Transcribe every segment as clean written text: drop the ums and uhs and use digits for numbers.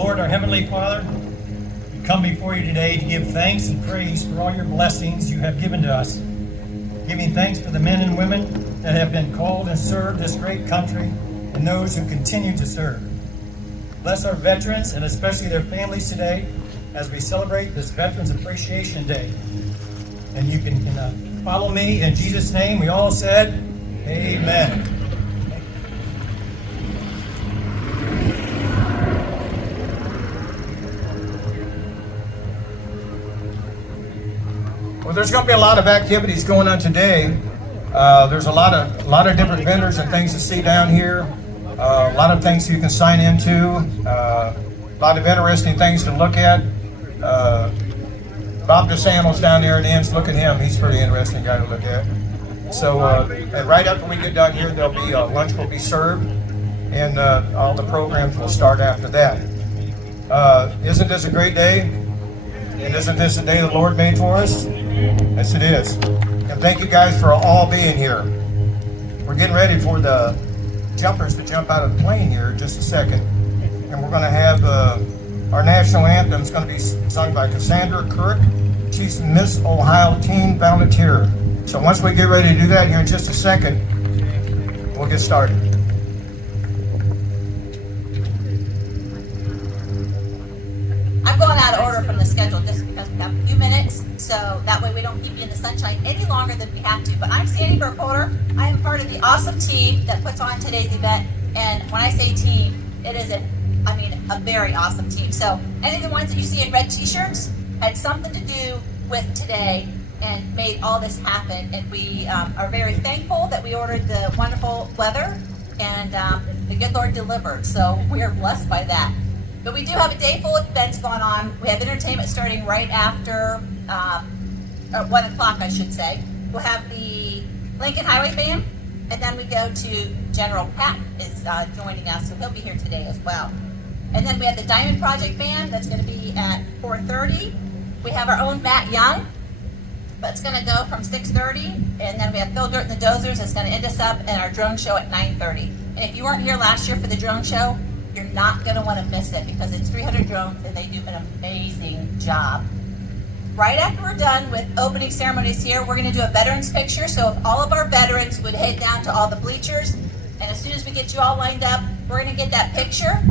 Lord, our Heavenly Father, we come before you today to give thanks and praise for all your blessings you have given to us. Giving thanks for the men and women that have been called and served this great country and those who continue to serve. Bless our veterans and especially their families today as we celebrate this Veterans Appreciation Day. And you can follow me in Jesus' name. We all said, Amen. Well, there's going to be a lot of activities going on today. There's a lot of different vendors and things to see down here. A lot of things you can sign into. A lot of interesting things to look at. Bob DeSanto's down there at the end. Look at him. He's a pretty interesting guy to look at. So, and right after we get done here, there'll be lunch will be served, and all the programs will start after that. Isn't this a great day? And isn't this the day the Lord made for us? Yes, it is. And thank you guys for all being here. We're getting ready for the jumpers to jump out of the plane here in just a second. And we're going to have our national anthem is going to be sung by Cassandra Kirk. She's Miss Ohio Teen Volunteer. So once we get ready to do that here in just a second, we'll get started. I'm going out of order from the schedule just because we have a few minutes, so that way we don't keep you in the sunshine any longer than we have to. But I'm Sandy Burkholder. I am part of the awesome team that puts on today's event. And when I say team, it is a very awesome team. So any of the ones that you see in red t-shirts had something to do with today and made all this happen. And we are very thankful that we ordered the wonderful weather and the good Lord delivered. So we are blessed by that. But we do have a day full of events going on. We have entertainment starting right after 1 o'clock, I should say. We'll have the Lincoln Highway Band, and then we go to General Pat is joining us, so he'll be here today as well. And then we have the Diamond Project Band that's going to be at 4:30. We have our own Matt Young, that's going to go from 6:30, and then we have Phil Dirt and the Dozers that's going to end us up, and our drone show at 9:30. And if you weren't here last year for the drone show, you're not going to want to miss it because it's 300 drones and they do an amazing job. Right after we're done with opening ceremonies here, we're going to do a veterans picture. So if all of our veterans would head down to all the bleachers, and as soon as we get you all lined up, we're going to get that picture,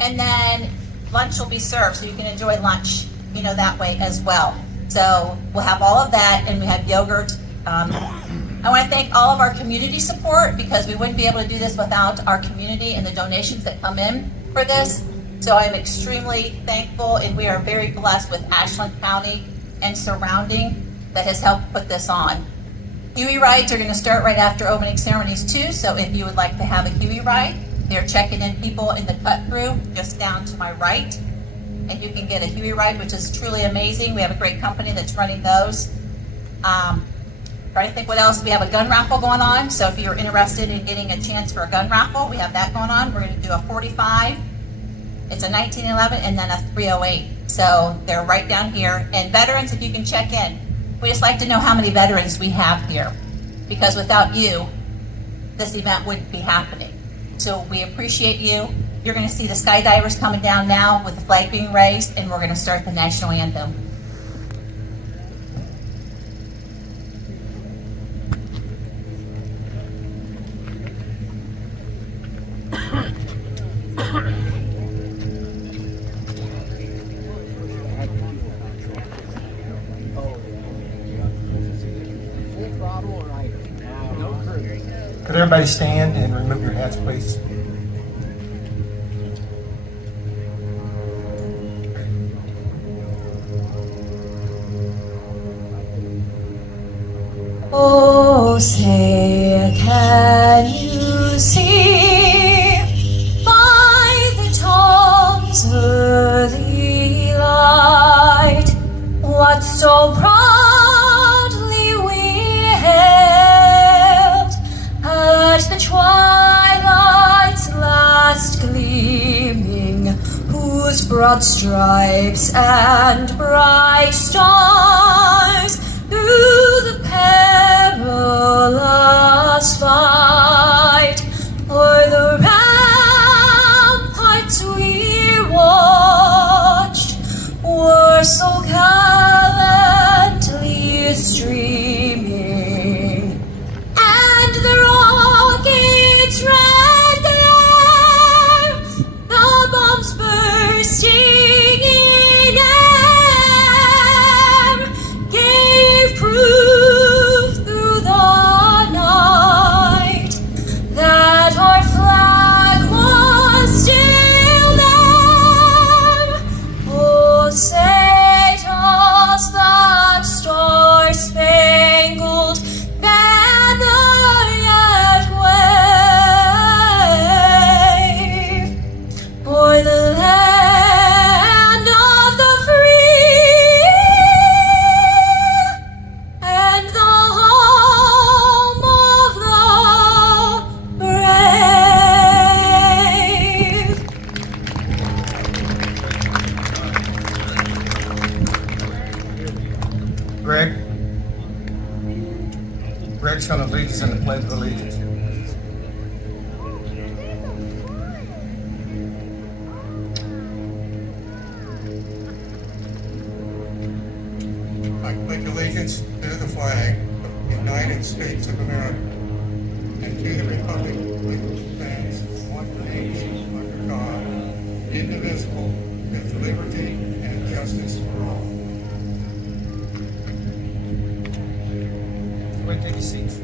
and then lunch will be served so you can enjoy lunch, that way as well. So we'll have all of that, and we have yogurt. I want to thank all of our community support because we wouldn't be able to do this without our community and the donations that come in for this. So I'm extremely thankful, and we are very blessed with Ashland County and surrounding that has helped put this on. Huey rides are going to start right after opening ceremonies too. So if you would like to have a Huey ride, they're checking in people in the cut through just down to my right. And you can get a Huey ride, which is truly amazing. We have a great company that's running those. Trying to think what else. We have a gun raffle going on. So if you're interested in getting a chance for a gun raffle, we have that going on. We're going to do a 45. It's a 1911 and then a 308. So they're right down here. And veterans, if you can check in. We just like to know how many veterans we have here. Because without you, this event wouldn't be happening. So we appreciate you. You're going to see the skydivers coming down now with the flag being raised, and we're going to start the national anthem. Could everybody stand and remove your hats, please? Oh, say, can you see by the dawn's early light what so proudly we hailed at the twilight's last gleaming, whose broad stripes and bright stars through the perilous fight o'er the ramparts we walked please, and the Pledge of Allegiance. I pledge allegiance to the flag of the United States of America and to the republic which stands one nation under God, indivisible, with liberty and justice for all. Go ahead and take your seats.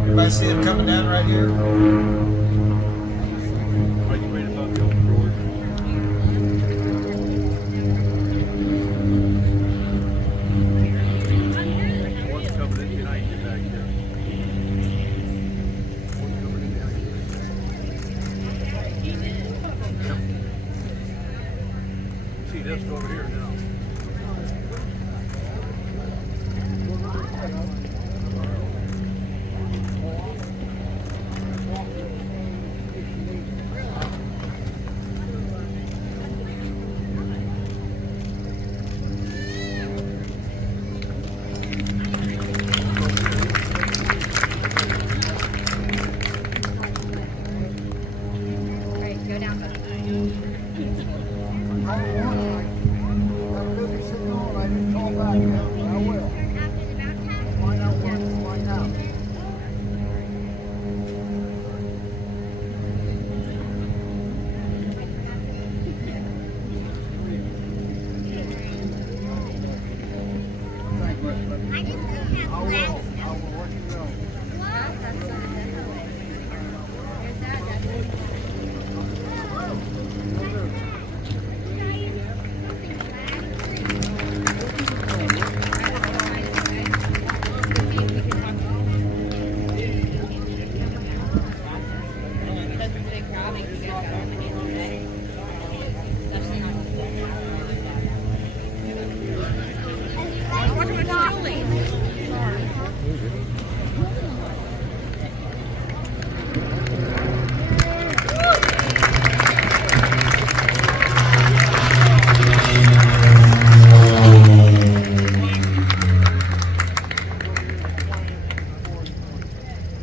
Everybody see him coming down right here? See this over here now.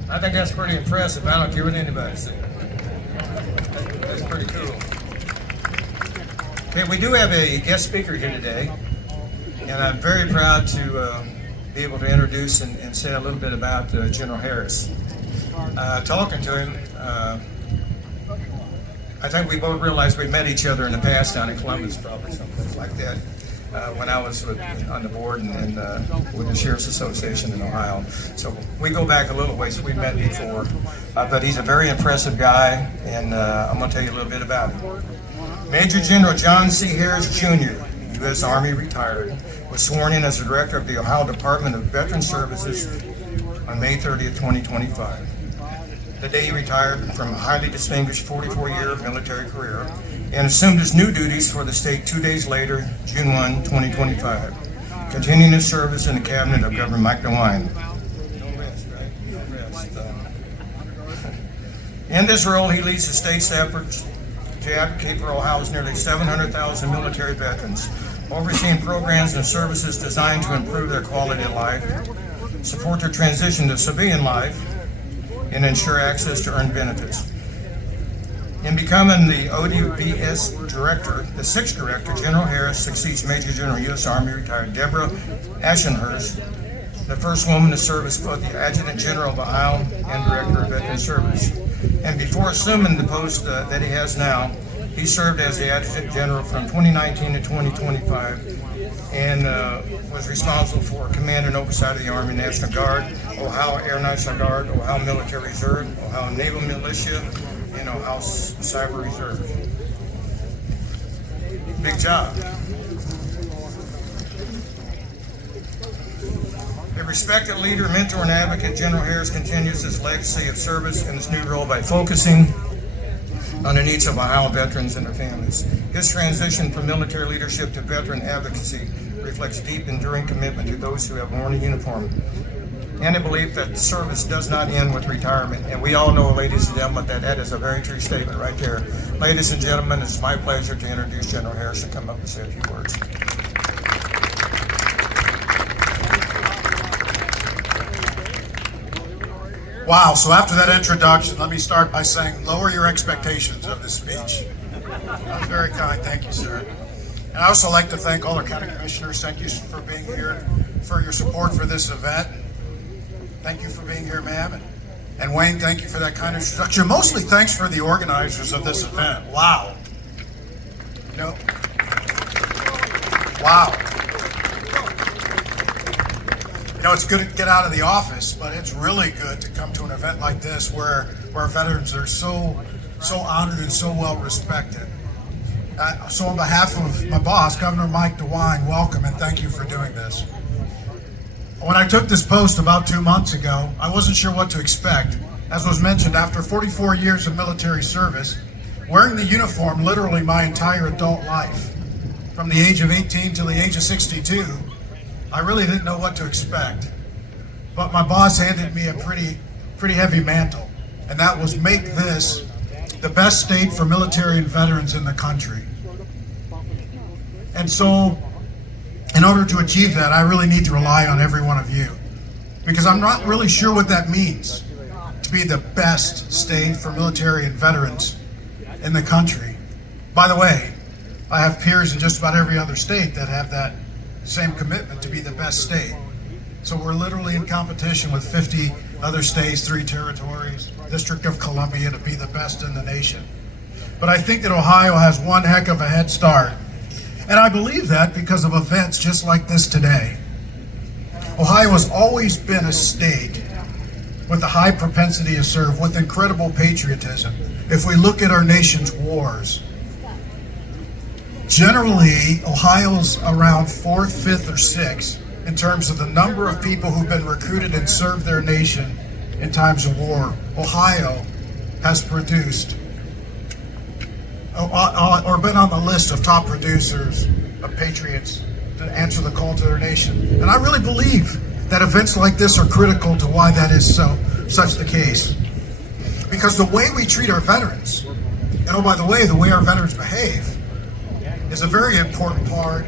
I think that's pretty impressive. I don't care what anybody says. That's pretty cool. Okay, we do have a guest speaker here today, and I'm very proud to be able to introduce and say a little bit about General Harris. Talking to him, I think we both realized we met each other in the past down in Columbus, probably someplace like that. When I was on the board and with the Sheriff's Association in Ohio. So we go back a little ways. We met before. But he's a very impressive guy, and I'm going to tell you a little bit about him. Major General John C. Harris, Jr., U.S. Army retired, was sworn in as the Director of the Ohio Department of Veteran Services on May 30th, 2025. The day he retired from a highly distinguished 44-year military career and assumed his new duties for the state 2 days later, June 1, 2025, continuing his service in the cabinet of Governor Mike DeWine. No rest, right? No rest. In this role, he leads the state's efforts to advocate for Ohio's nearly 700,000 military veterans, overseeing programs and services designed to improve their quality of life, support their transition to civilian life, and ensure access to earned benefits. In becoming the ODVS Director, the sixth Director, General Harris succeeds Major General U.S. Army retired Deborah Ashenhurst, the first woman to serve as both the Adjutant General of Ohio and Director of Veteran Service. And before assuming the post that he has now, he served as the Adjutant General from 2019 to 2025 and was responsible for command and oversight of the Army National Guard, Ohio Air National Guard, Ohio Military Reserve, Ohio Naval Militia, and Ohio Cyber Reserve. Big job. A respected leader, mentor, and advocate, General Harris continues his legacy of service in his new role by focusing on the needs of Ohio veterans and their families. His transition from military leadership to veteran advocacy reflects deep, enduring commitment to those who have worn a uniform, and a belief that service does not end with retirement. And we all know, ladies and gentlemen, that that is a very true statement right there. Ladies and gentlemen, it's my pleasure to introduce General Harris to come up and say a few words. Wow, so after that introduction, let me start by saying, lower your expectations of this speech. That was very kind, thank you, sir. And I also like to thank all our county commissioners. Thank you for being here, for your support for this event. Thank you for being here, ma'am. And Wayne, thank you for that kind introduction. Mostly thanks for the organizers of this event. Wow. You know, wow. You know, it's good to get out of the office, but it's really good to come to an event like this where veterans are so honored and so well respected. So on behalf of my boss, Governor Mike DeWine, welcome and thank you for doing this. When I took this post about 2 months ago, I wasn't sure what to expect. As was mentioned, after 44 years of military service, wearing the uniform literally my entire adult life, from the age of 18 to the age of 62, I really didn't know what to expect. But my boss handed me a pretty heavy mantle, and that was make this the best state for military and veterans in the country. And so, in order to achieve that, I really need to rely on every one of you, because I'm not really sure what that means, to be the best state for military and veterans in the country. By the way, I have peers in just about every other state that have that same commitment to be the best state. So we're literally in competition with 50 other states, 3 territories, District of Columbia, to be the best in the nation. But I think that Ohio has one heck of a head start. And I believe that because of events just like this today. Ohio has always been a state with a high propensity to serve, with incredible patriotism. If we look at our nation's wars, generally, Ohio's around 4th, 5th, or 6th in terms of the number of people who've been recruited and served their nation in times of war. Ohio has produced or been on the list of top producers of patriots to answer the call to their nation. And I really believe that events like this are critical to why that is such the case. Because the way we treat our veterans, and oh, by the way our veterans behave, is a very important part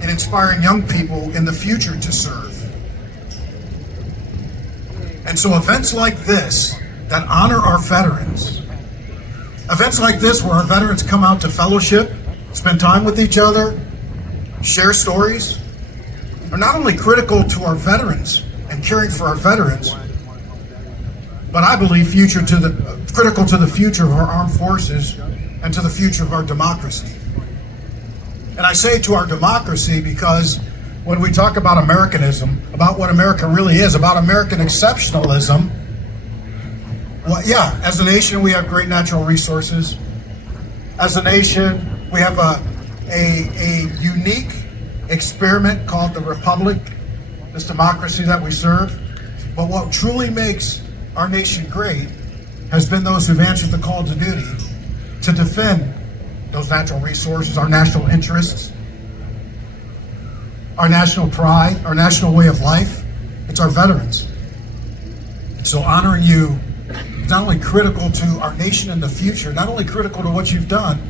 in inspiring young people in the future to serve. And so events like this that honor our veterans, events like this where our veterans come out to fellowship, spend time with each other, share stories, are not only critical to our veterans and caring for our veterans, but I believe critical to the future of our armed forces and to the future of our democracy. And I say to our democracy because when we talk about Americanism, about what America really is, about American exceptionalism, well, yeah, as a nation, we have great natural resources. As a nation, we have a unique experiment called the Republic, this democracy that we serve. But what truly makes our nation great has been those who've answered the call to duty to defend those natural resources, our national interests, our national pride, our national way of life. It's our veterans. So honoring you is not only critical to our nation in the future, not only critical to what you've done,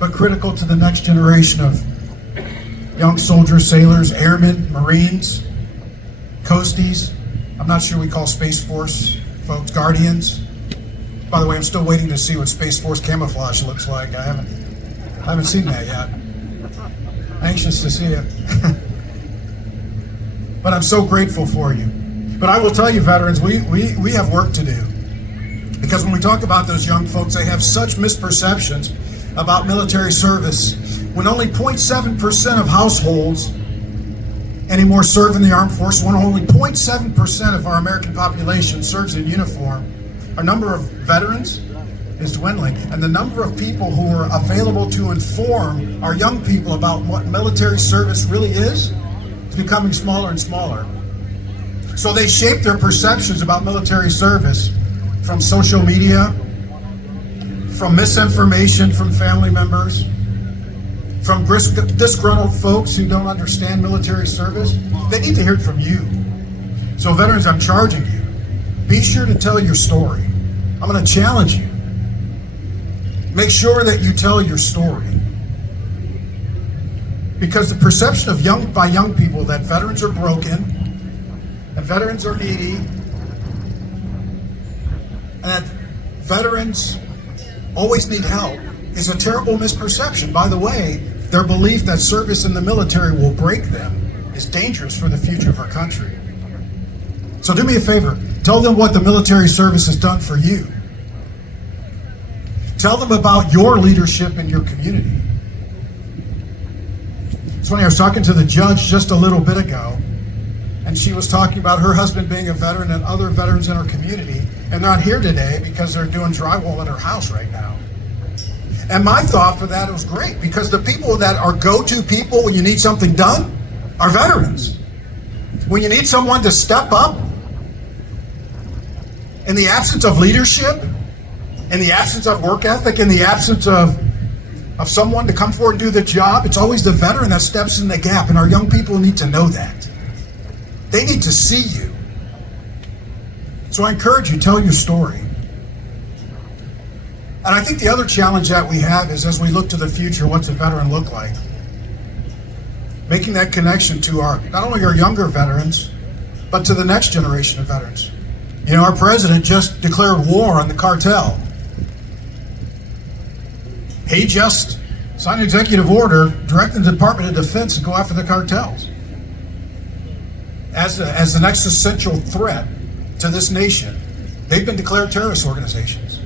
but critical to the next generation of young soldiers, sailors, airmen, Marines, Coasties. I'm not sure we call Space Force folks Guardians. By the way, I'm still waiting to see what Space Force camouflage looks like. I haven't seen that yet. Anxious to see it. But I'm so grateful for you. But I will tell you, veterans, we have work to do. Because when we talk about those young folks, they have such misperceptions about military service. When only 0.7% of households anymore serve in the armed forces, when only 0.7% of our American population serves in uniform, our number of veterans is dwindling. And the number of people who are available to inform our young people about what military service really is becoming smaller and smaller. So they shape their perceptions about military service from social media, from misinformation from family members, from disgruntled folks who don't understand military service. They need to hear it from you. So veterans, I'm charging you. Be sure to tell your story. I'm going to challenge you. Make sure that you tell your story. Because the perception of young people that veterans are broken and veterans are needy and that veterans always need help is a terrible misperception. By the way, their belief that service in the military will break them is dangerous for the future of our country. So do me a favor, tell them what the military service has done for you. Tell them about your leadership in your community. It's funny, I was talking to the judge just a little bit ago, and she was talking about her husband being a veteran and other veterans in her community, and they're not here today because they're doing drywall at her house right now. And my thought for that was great, because the people that are go-to people when you need something done are veterans. When you need someone to step up, in the absence of leadership, in the absence of work ethic, in the absence of someone to come forward and do the job, it's always the veteran that steps in the gap, and our young people need to know that. They need to see you. So I encourage you, tell your story. And I think the other challenge that we have is, as we look to the future, what's a veteran look like? Making that connection to not only our younger veterans, but to the next generation of veterans. You know, our president just declared war on the cartel. He just signed an executive order directing the Department of Defense to go after the cartels as the next essential threat to this nation. They've been declared terrorist organizations.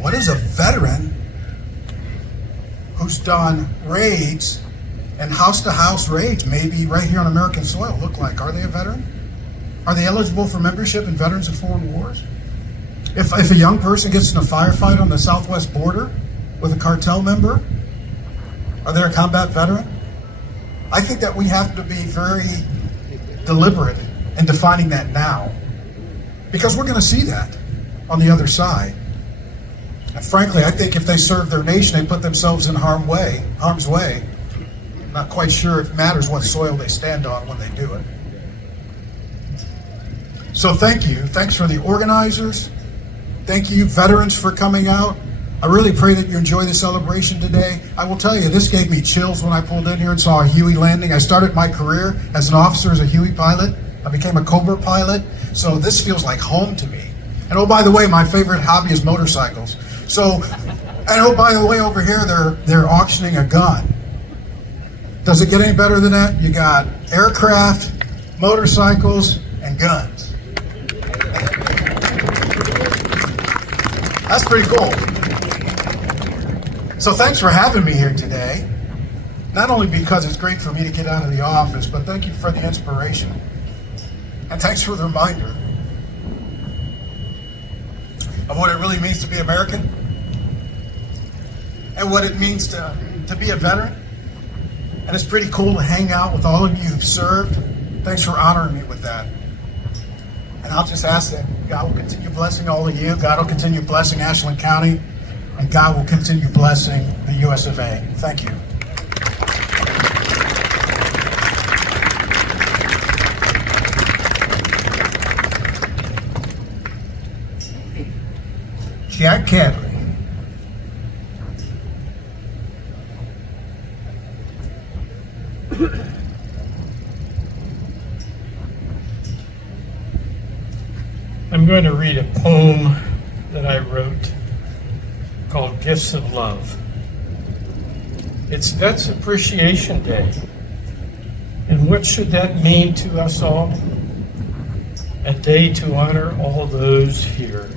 What is a veteran who's done raids and house-to-house raids, maybe right here on American soil, look like? Are they a veteran? Are they eligible for membership in Veterans of Foreign Wars? If a young person gets in a firefight on the southwest border with a cartel member, are they a combat veteran? I think that we have to be very deliberate in defining that now, because we're going to see that on the other side. And frankly, I think if they serve their nation, they put themselves in harm's way. I'm not quite sure it matters what soil they stand on when they do it. So thank you. Thanks for the organizers. Thank you, veterans, for coming out. I really pray that you enjoy the celebration today. I will tell you, this gave me chills when I pulled in here and saw a Huey landing. I started my career as an officer as a Huey pilot. I became a Cobra pilot. So this feels like home to me. And oh, by the way, my favorite hobby is motorcycles. So, and oh, by the way, over here, they're auctioning a gun. Does it get any better than that? You got aircraft, motorcycles, and guns. That's pretty cool. So thanks for having me here today. Not only because it's great for me to get out of the office, but thank you for the inspiration. And thanks for the reminder of what it really means to be American and what it means to be a veteran. And it's pretty cool to hang out with all of you who've served. Thanks for honoring me with that. And I'll just ask that God will continue blessing all of you. God will continue blessing Ashland County. And God will continue blessing the US of A. Thank you. Jack Cadley. I'm going to read a poem that I wrote called Gifts of Love. It's Vets Appreciation Day. And what should that mean to us all? A day to honor all those here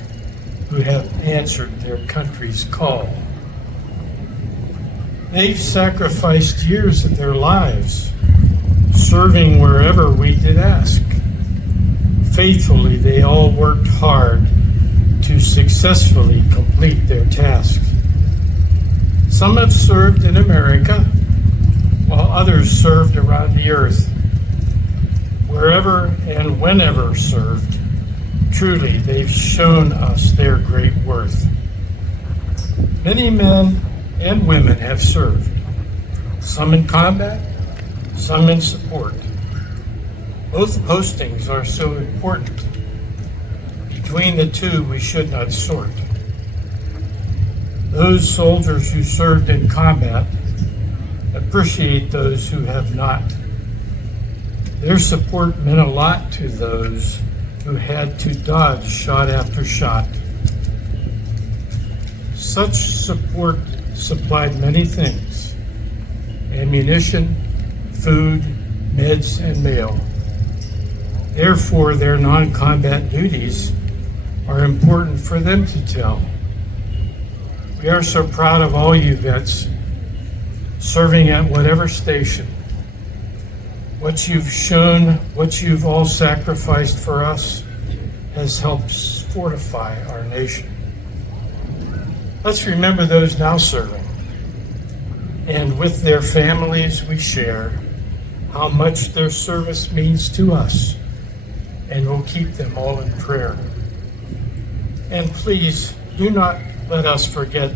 who have answered their country's call. They've sacrificed years of their lives, serving wherever we did ask. Faithfully, they all worked hard to successfully complete their task. Some have served in America, while others served around the earth. Wherever and whenever served, truly they've shown us their great worth. Many men and women have served, some in combat, some in support. Both postings are so important. Between the two, we should not sort. Those soldiers who served in combat appreciate those who have not. Their support meant a lot to those who had to dodge shot after shot. Such support supplied many things: ammunition, food, meds, and mail. Therefore, their non-combat duties are important for them to tell. We are so proud of all you vets serving at whatever station. What you've shown, what you've all sacrificed for us, has helped fortify our nation. Let's remember those now serving, and with their families we share how much their service means to us, and we'll keep them all in prayer. And please do not let us forget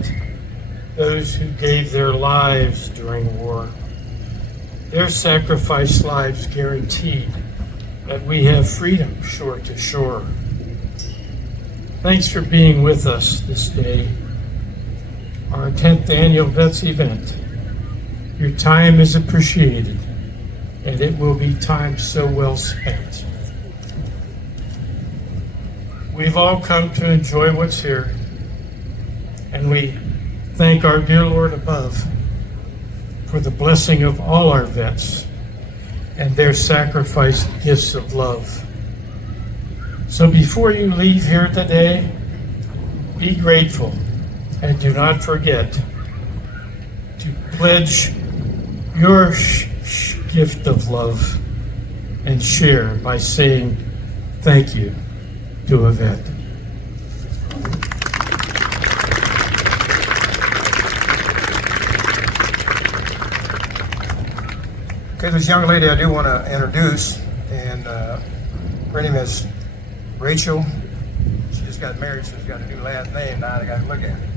those who gave their lives during war. Their sacrificed lives guaranteed that we have freedom shore to shore. Thanks for being with us this day, our 10th annual Vets event. Your time is appreciated, and it will be time so well spent. We've all come to enjoy what's here, and we thank our dear Lord above for the blessing of all our vets and their sacrificed gifts of love. So before you leave here today, be grateful and do not forget to pledge your gift of love and share by saying thank you to a vet. Okay, this young lady I do want to introduce, and her name is Rachel. She just got married, so she's got a new last name now. I got to look at it.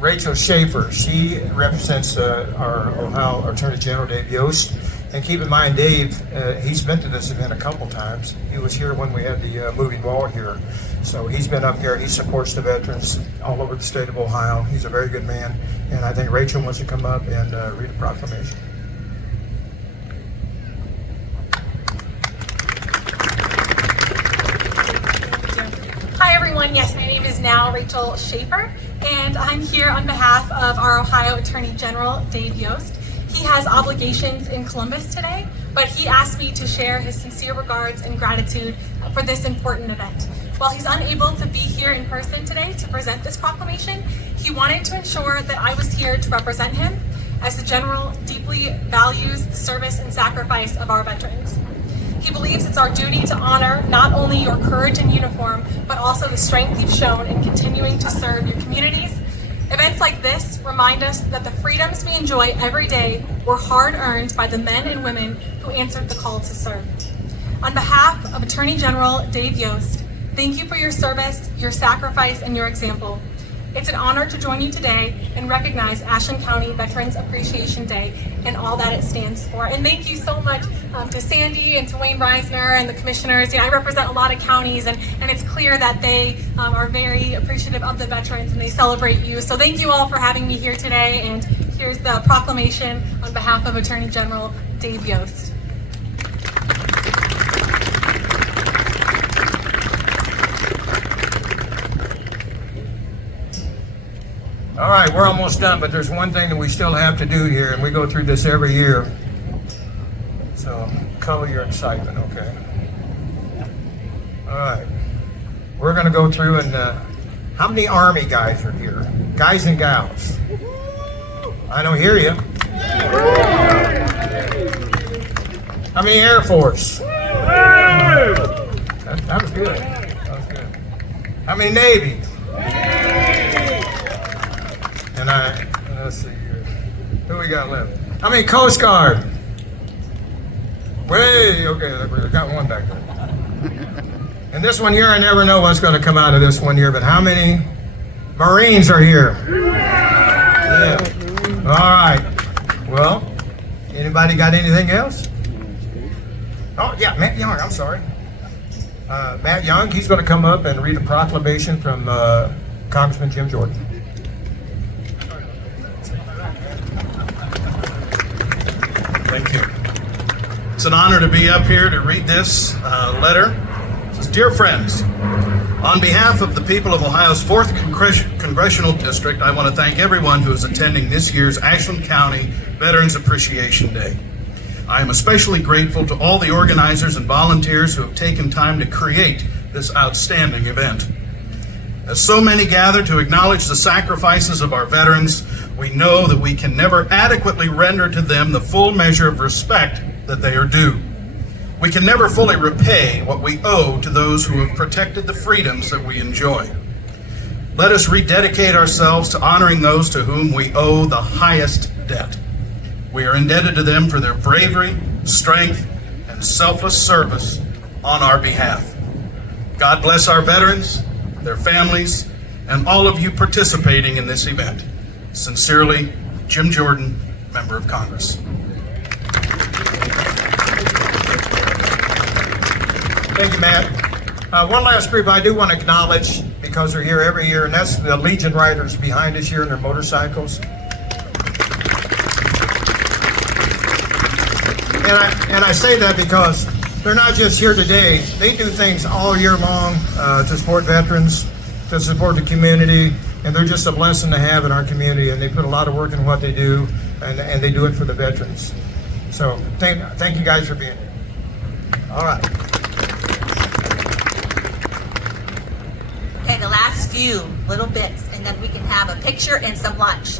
Rachel Schaefer. She represents our Ohio Attorney General Dave Yost. And keep in mind, Dave, he's been to this event a couple times. He was here when we had the moving wall here. So he's been up here. He supports the veterans all over the state of Ohio. He's a very good man. And I think Rachel wants to come up and read a proclamation. Hi everyone, yes, my name is now Rachel Schaefer, and I'm here on behalf of our Ohio Attorney General, Dave Yost. He has obligations in Columbus today, but he asked me to share his sincere regards and gratitude for this important event. While he's unable to be here in person today to present this proclamation, he wanted to ensure that I was here to represent him, as the General deeply values the service and sacrifice of our veterans. He believes it's our duty to honor not only your courage in uniform, but also the strength you've shown in continuing to serve your communities. Events like this remind us that the freedoms we enjoy every day were hard-earned by the men and women who answered the call to serve. On behalf of Attorney General Dave Yost, thank you for your service, your sacrifice, and your example. It's an honor to join you today and recognize Ashland County Veterans Appreciation Day and all that it stands for. And thank you so much to Sandy and to Wayne Reisner and the commissioners. I represent a lot of counties, and it's clear that they are very appreciative of the veterans and they celebrate you. So thank you all for having me here today, and here's the proclamation on behalf of Attorney General Dave Yost. All right, we're almost done, but there's one thing that we still have to do here, and we go through this every year. So, color your excitement, okay? All right. We're going to go through and, how many Army guys are here? Guys and gals? I don't hear you. How many Air Force? That was good. That was good. How many Navy? And let's see here. Who we got left? How many Coast Guard? Way, okay, we got one back there. And this one here, I never know what's going to come out of this one here, but how many Marines are here? Yeah. All right. Well, anybody got anything else? Oh, yeah, Matt Young, I'm sorry. Matt Young, he's going to come up and read a proclamation from Congressman Jim Jordan. Thank you. It's an honor to be up here to read this letter. It says, "Dear friends, on behalf of the people of Ohio's 4th Congressional District, I want to thank everyone who is attending this year's Ashland County Veterans Appreciation Day. I am especially grateful to all the organizers and volunteers who have taken time to create this outstanding event. As so many gather to acknowledge the sacrifices of our veterans, we know that we can never adequately render to them the full measure of respect that they are due. We can never fully repay what we owe to those who have protected the freedoms that we enjoy. Let us rededicate ourselves to honoring those to whom we owe the highest debt. We are indebted to them for their bravery, strength, and selfless service on our behalf. God bless our veterans, their families, and all of you participating in this event. Sincerely, Jim Jordan, Member of Congress." Thank you, Matt. One last group I do want to acknowledge because they're here every year, and that's the Legion Riders behind us here in their motorcycles. And I say that because they're not just here today. They do things all year long to support veterans, to support the community, and they're just a blessing to have in our community. And they put a lot of work in what they do, and they do it for the veterans. So thank you guys for being here. All right. Okay, the last few little bits, and then we can have a picture and some lunch.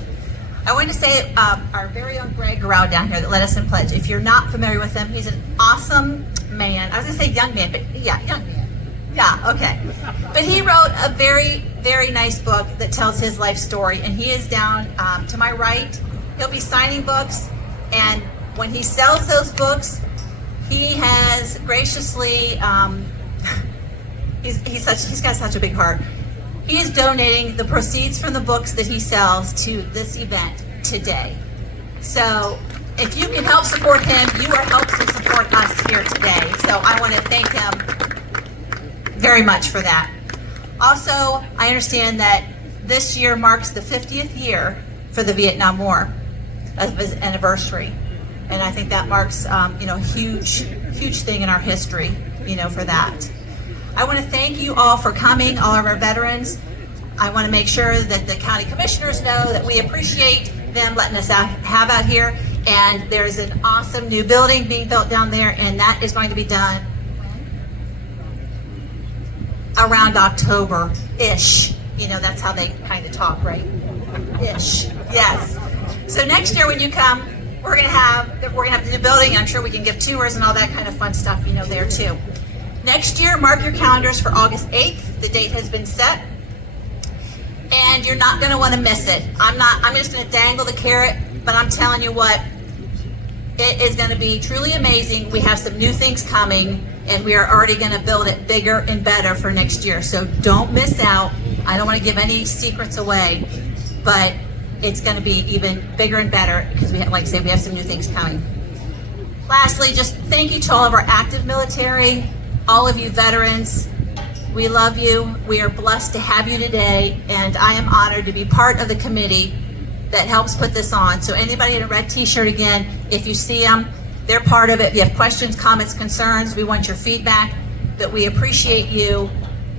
I want to say our very own Greg Garau down here that led us in pledge. If you're not familiar with him, he's an awesome man. I was going to say young man, but yeah, young man. Yeah, okay. But he wrote a very, very nice book that tells his life story, and he is down to my right. He'll be signing books, and when he sells those books, he has graciously, he's got such a big heart. He is donating the proceeds from the books that he sells to this event today. So if you can help support him, you are helping support us here today. So I want to thank him very much for that. Also, I understand that this year marks the 50th year for the Vietnam War of his anniversary. And I think that marks, a huge thing in our history, for that. I want to thank you all for coming, all of our veterans. I want to make sure that the county commissioners know that we appreciate them letting us have out here. And there's an awesome new building being built down there, and that is going to be done around October-ish. That's how they kind of talk, right? Ish. Yes. So next year when you come, we're gonna have the new building. I'm sure we can give tours and all that kind of fun stuff, there too. Next year, mark your calendars for August 8th. The date has been set. And you're not going to want to miss it. I'm just going to dangle the carrot, but I'm telling you what, it is going to be truly amazing. We have some new things coming, and we are already going to build it bigger and better for next year. So don't miss out. I don't want to give any secrets away, but it's going to be even bigger and better because we have some new things coming. Lastly, just thank you to all of our active military, all of you veterans. We love you. We are blessed to have you today, and I am honored to be part of the committee that helps put this on. So anybody in a red t-shirt, again, if you see them, they're part of it. If you have questions, comments, concerns, we want your feedback, but we appreciate you,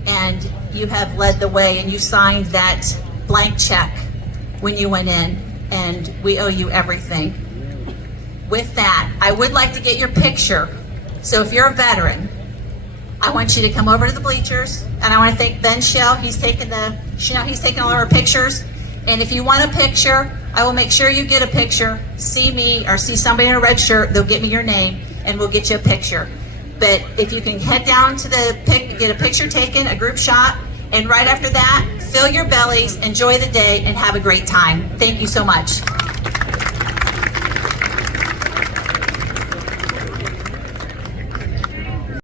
and you have led the way, and you signed that blank check when you went in, and we owe you everything. With that, I would like to get your picture. So if you're a veteran, I want you to come over to the bleachers, and I want to thank Ben Shell. He's taking all of our pictures. And if you want a picture, I will make sure you get a picture. See me or see somebody in a red shirt, they'll get me your name, and we'll get you a picture. But if you can head down to get a picture taken, a group shot, and right after that, fill your bellies, enjoy the day, and have a great time. Thank you so much.